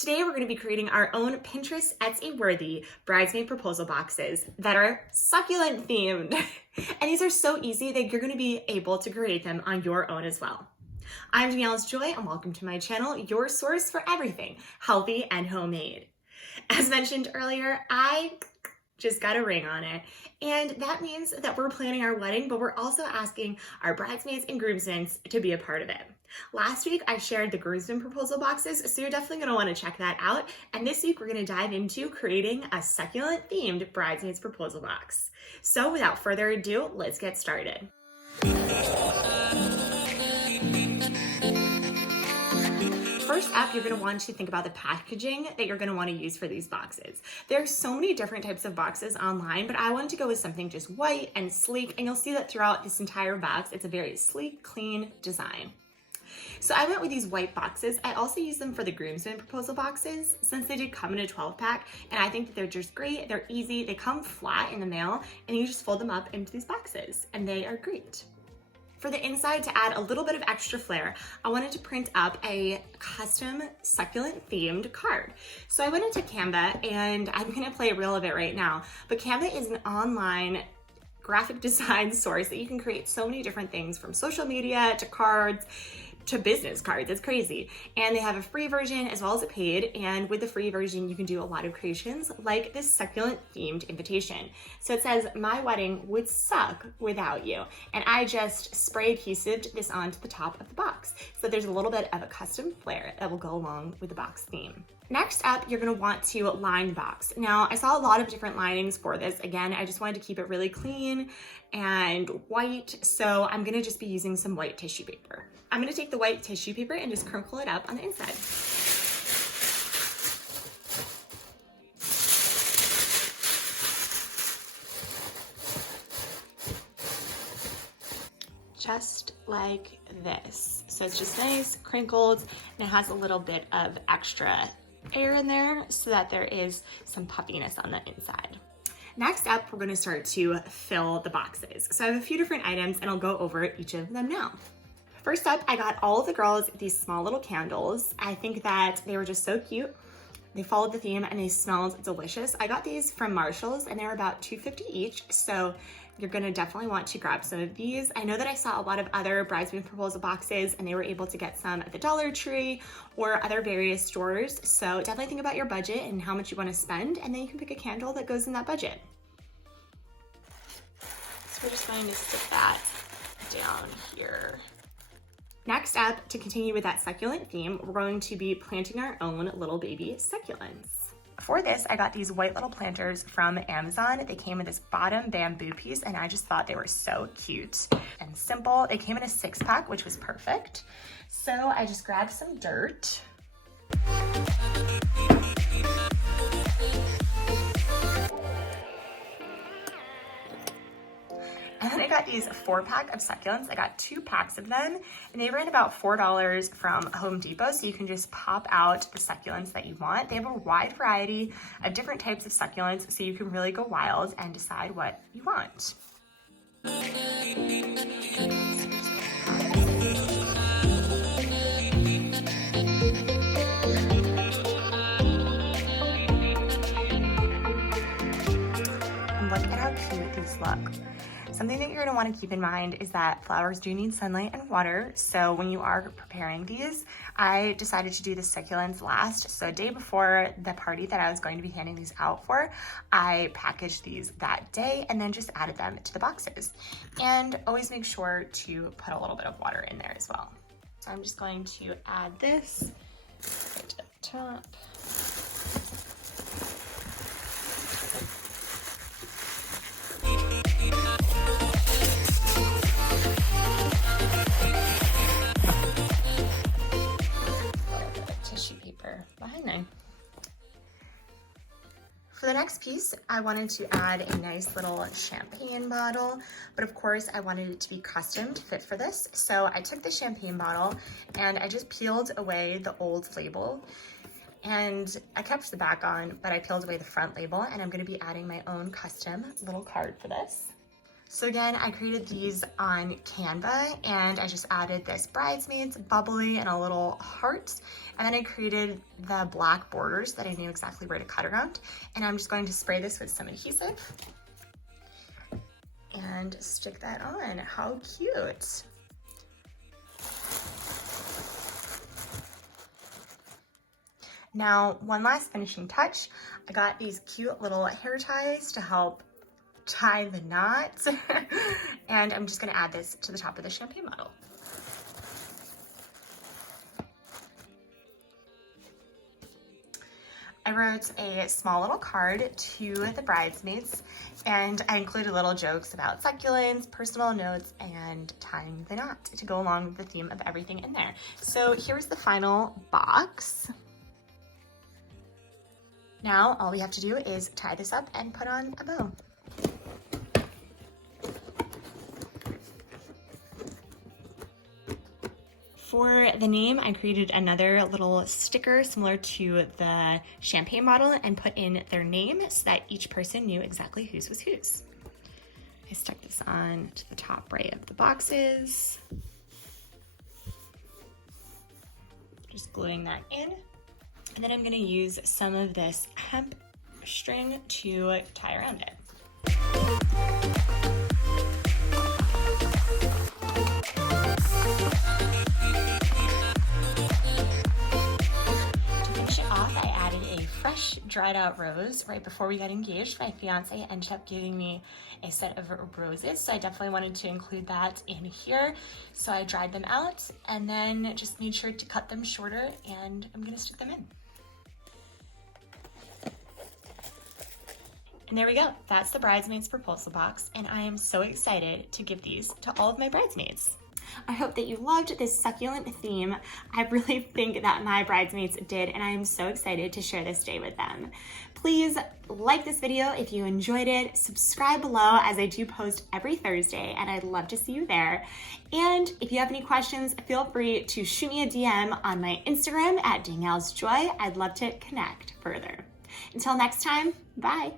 Today we're going to be creating our own Pinterest Etsy-worthy bridesmaid proposal boxes that are succulent themed. And these are so easy that you're going to be able to create them on your own as well. I'm Danielle's Joy and welcome to my channel, your source for everything healthy and homemade. As mentioned earlier, I just got a ring on it. And that means that we're planning our wedding, but we're also asking our bridesmaids and groomsmen to be a part of it. Last week, I shared the groomsmen proposal boxes, so you're definitely gonna wanna check that out. And this week, we're gonna dive into creating a succulent themed bridesmaids proposal box. So without further ado, let's get started. First up, you're going to want to think about the packaging that you're going to want to use for these boxes. There are so many different types of boxes online, but I wanted to go with something just white and sleek, and you'll see that throughout this entire box, it's a very sleek, clean design. So I went with these white boxes. I also used them for the groomsmen proposal boxes since they did come in a 12-pack, and I think that they're just great. They're easy. They come flat in the mail, and you just fold them up into these boxes, and they are great. For the inside, to add a little bit of extra flair, I wanted to print up a custom succulent themed card. So I went into Canva, and I'm gonna play a reel of it right now, but Canva is an online graphic design source that you can create so many different things, from social media to cards to business cards. It's crazy. And they have a free version as well as a paid, and with the free version you can do a lot of creations like this succulent themed invitation. So it says, "My wedding would suck without you," and I just spray adhesived this onto the top of the box, so there's a little bit of a custom flair that will go along with the box theme. Next up, you're gonna want to line the box. Now, I saw a lot of different linings for this. Again, I just wanted to keep it really clean and white, so I'm gonna just be using some white tissue paper. I'm gonna take the white tissue paper and just crinkle it up on the inside. Just like this. So it's just nice, crinkled, and it has a little bit of extra air in there so that there is some puffiness on the inside. Next up, we're gonna start to fill the boxes. So I have a few different items and I'll go over each of them now. First up, I got all of the girls these small little candles. I think that they were just so cute. They followed the theme and they smelled delicious. I got these from Marshall's and they're about $2.50 each, so you're gonna definitely want to grab some of these. I know that I saw a lot of other bridesmaid proposal boxes and they were able to get some at the Dollar Tree or other various stores, so definitely think about your budget and how much you wanna spend, and then you can pick a candle that goes in that budget. So we're just going to stick that down here. Next up, to continue with that succulent theme, we're going to be planting our own little baby succulents. For this, I got these white little planters from Amazon. They came with this bottom bamboo piece, and I just thought they were so cute and simple. They came in a 6-pack, which was perfect. So I just grabbed some dirt. And then I got these 4-pack of succulents. I got 2 packs of them, and they ran about $4 from Home Depot, so you can just pop out the succulents that you want. They have a wide variety of different types of succulents, so you can really go wild and decide what you want. And look at how cute these look. Something that you're gonna wanna keep in mind is that flowers do need sunlight and water, so when you are preparing these, I decided to do the succulents last. So a day before the party that I was going to be handing these out for, I packaged these that day and then just added them to the boxes. And always make sure to put a little bit of water in there as well. So I'm just going to add this right to the top. Behind there. For the next piece, I wanted to add a nice little champagne bottle, but of course I wanted it to be custom to fit for this. So I took the champagne bottle and I just peeled away the old label, and I kept the back on, but I peeled away the front label, and I'm gonna be adding my own custom little card for this. So again, I created these on Canva, and I just added this bridesmaids bubbly and a little heart. And then I created the black borders that I knew exactly where to cut around. And I'm just going to spray this with some adhesive and stick that on. How cute. Now, one last finishing touch. I got these cute little hair ties to help tie the knots. And I'm just gonna add this to the top of the champagne bottle. I wrote a small little card to the bridesmaids, and I included little jokes about succulents, personal notes, and tying the knot to go along with the theme of everything in there. So here's the final box. Now all we have to do is tie this up and put on a bow. For the name, I created another little sticker similar to the champagne bottle and put in their name so that each person knew exactly whose was whose. I stuck this on to the top right of the boxes. Just gluing that in. And then I'm gonna use some of this hemp string to tie around it. Fresh dried out rose right before we got engaged. My fiance ended up giving me a set of roses, so I definitely wanted to include that in here. So I dried them out and then just made sure to cut them shorter, and I'm gonna stick them in. And there we go. That's the bridesmaid's proposal box, and I am so excited to give these to all of my bridesmaids. I hope that you loved this succulent theme. I really think that my bridesmaids did, and I am so excited to share this day with them. Please like this video if you enjoyed it. Subscribe below, as I do post every Thursday, and I'd love to see you there. And if you have any questions, feel free to shoot me a DM on my Instagram at Danielle'sJoy. I'd love to connect further. Until next time, bye.